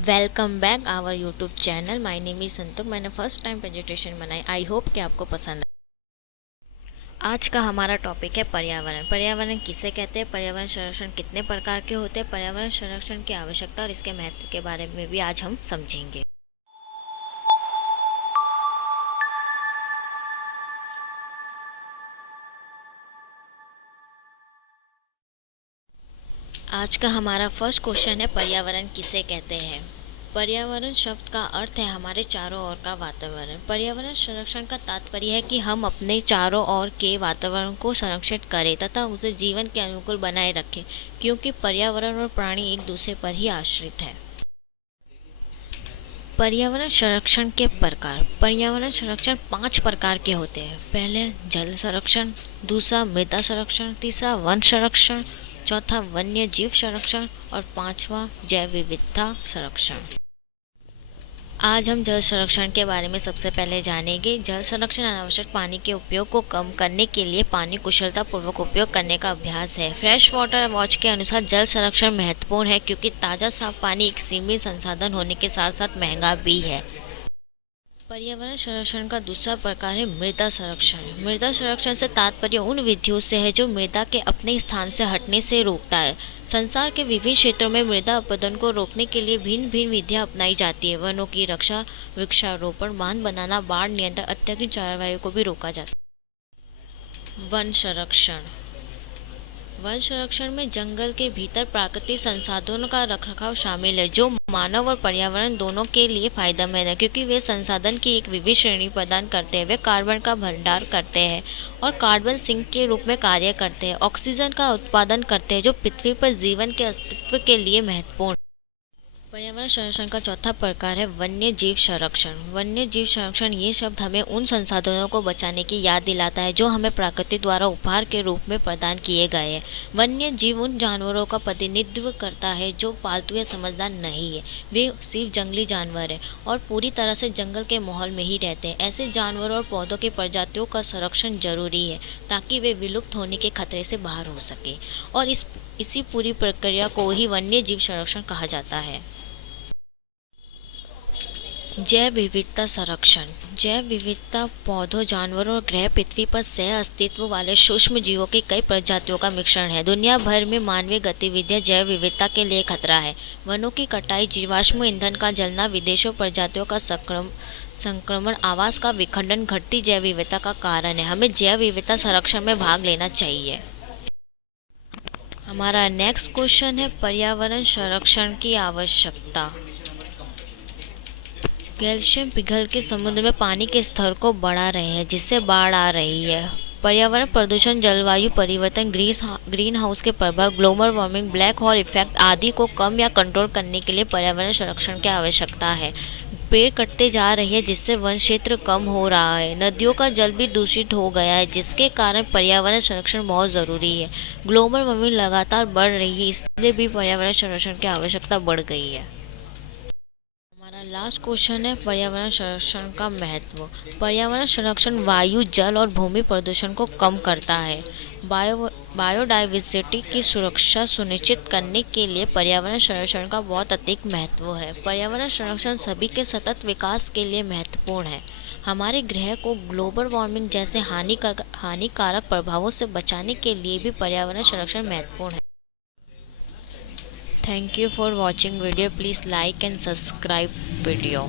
Welcome back our YouTube channel. My name is Santok. मैंने first time presentation बनाई। I hope कि आपको पसंद आए। आज का हमारा टॉपिक है पर्यावरण। पर्यावरण किसे कहते हैं, पर्यावरण संरक्षण कितने प्रकार के होते हैं, पर्यावरण संरक्षण की आवश्यकता और इसके महत्व के बारे में भी आज हम समझेंगे। आज का हमारा फर्स्ट क्वेश्चन है, पर्यावरण किसे कहते हैं। पर्यावरण शब्द का अर्थ है हमारे चारों ओर का वातावरण। पर्यावरण संरक्षण का तात्पर्य है कि हम अपने चारों ओर के वातावरण को संरक्षित करें तथा उसे जीवन के अनुकूल बनाए रखें, क्योंकि पर्यावरण और प्राणी एक दूसरे पर ही आश्रित है। पर्यावरण संरक्षण के प्रकार। पर्यावरण संरक्षण 5 प्रकार के होते हैं। पहले जल संरक्षण, दूसरा मृदा संरक्षण, तीसरा वन संरक्षण, चौथा वन्य जीव संरक्षण और पांचवा जैव विविधता संरक्षण। आज हम जल संरक्षण के बारे में सबसे पहले जानेंगे। जल संरक्षण अनावश्यक पानी के उपयोग को कम करने के लिए पानी कुशलता पूर्वक उपयोग करने का अभ्यास है। फ्रेश वाटर वॉच के अनुसार जल संरक्षण महत्वपूर्ण है क्योंकि ताज़ा साफ पानी एक सीमित संसाधन होने के साथ साथ महंगा भी है। पर्यावरण संरक्षण का दूसरा प्रकार है मृदा संरक्षण। मृदा संरक्षण से तात्पर्य उन विधियों से है जो मृदा के अपने स्थान से हटने से रोकता है। संसार के विभिन्न क्षेत्रों में मृदा अपरदन को रोकने के लिए भिन्न भिन्न विधियां अपनाई जाती है। वनों की रक्षा, वृक्षारोपण, बांध बनाना, बाढ़ नियंत्रण, अत्यधिक जलवायु को भी रोका जाता है। वन संरक्षण। वन संरक्षण में जंगल के भीतर प्राकृतिक संसाधनों का रखरखाव शामिल है जो मानव और पर्यावरण दोनों के लिए फायदेमंद है, क्योंकि वे संसाधन की एक विविध श्रेणी प्रदान करते हैं। वे कार्बन का भंडार करते हैं और कार्बन सिंक के रूप में कार्य करते हैं। ऑक्सीजन का उत्पादन करते हैं जो पृथ्वी पर जीवन के अस्तित्व के लिए महत्वपूर्ण। पर्यावरण संरक्षण का चौथा प्रकार है वन्य जीव संरक्षण। वन्य जीव संरक्षण ये शब्द हमें उन संसाधनों को बचाने की याद दिलाता है जो हमें प्रकृति द्वारा उपहार के रूप में प्रदान किए गए हैं। वन्य जीव उन जानवरों का प्रतिनिधित्व करता है जो पालतू या समझदार नहीं है। वे सिर्फ जंगली जानवर हैं और पूरी तरह से जंगल के माहौल में ही रहते हैं। ऐसे जानवरों और पौधों की प्रजातियों का संरक्षण जरूरी है ताकि वे विलुप्त होने के खतरे से बाहर हो सके, और इसी पूरी प्रक्रिया को ही वन्य जीव संरक्षण कहा जाता है। जैव विविधता संरक्षण। जैव विविधता पौधों, जानवरों और ग्रह पृथ्वी पर सह अस्तित्व वाले सूक्ष्म जीवों की कई प्रजातियों का मिश्रण है। दुनिया भर में मानवीय गतिविधियां जैव विविधता के लिए खतरा है। वनों की कटाई, जीवाश्म ईंधन का जलना, विदेशों प्रजातियों का संक्रमण, आवास का विखंडन घटती जैव विविधता का कारण है। हमें जैव विविधता संरक्षण में भाग लेना चाहिए। हमारा नेक्स्ट क्वेश्चन है पर्यावरण संरक्षण की आवश्यकता। कैल्शियम पिघल के समुद्र में पानी के स्तर को बढ़ा रहे हैं जिससे बाढ़ आ रही है। पर्यावरण प्रदूषण, जलवायु परिवर्तन, ग्रीन हाउस के प्रभाव, global warming, black hole effect आदि को कम या कंट्रोल करने के लिए पर्यावरण संरक्षण की आवश्यकता है। पेड़ कटते जा रहे हैं जिससे वन क्षेत्र कम हो रहा है। नदियों का जल भी दूषित हो गया है जिसके कारण पर्यावरण संरक्षण बहुत ज़रूरी है। ग्लोबल वार्मिंग लगातार बढ़ रही है, इसलिए भी पर्यावरण संरक्षण की आवश्यकता बढ़ गई है। हमारा लास्ट क्वेश्चन है पर्यावरण संरक्षण का महत्व। पर्यावरण संरक्षण वायु, जल और भूमि प्रदूषण को कम करता है। बायोडाइवर्सिटी की सुरक्षा सुनिश्चित करने के लिए पर्यावरण संरक्षण का बहुत अधिक महत्व है। पर्यावरण संरक्षण सभी के सतत विकास के लिए महत्वपूर्ण है। हमारे ग्रह को ग्लोबल वार्मिंग जैसे हानिकारक प्रभावों से बचाने के लिए भी पर्यावरण संरक्षण महत्वपूर्ण है। Thank you for watching video. Please like and subscribe video.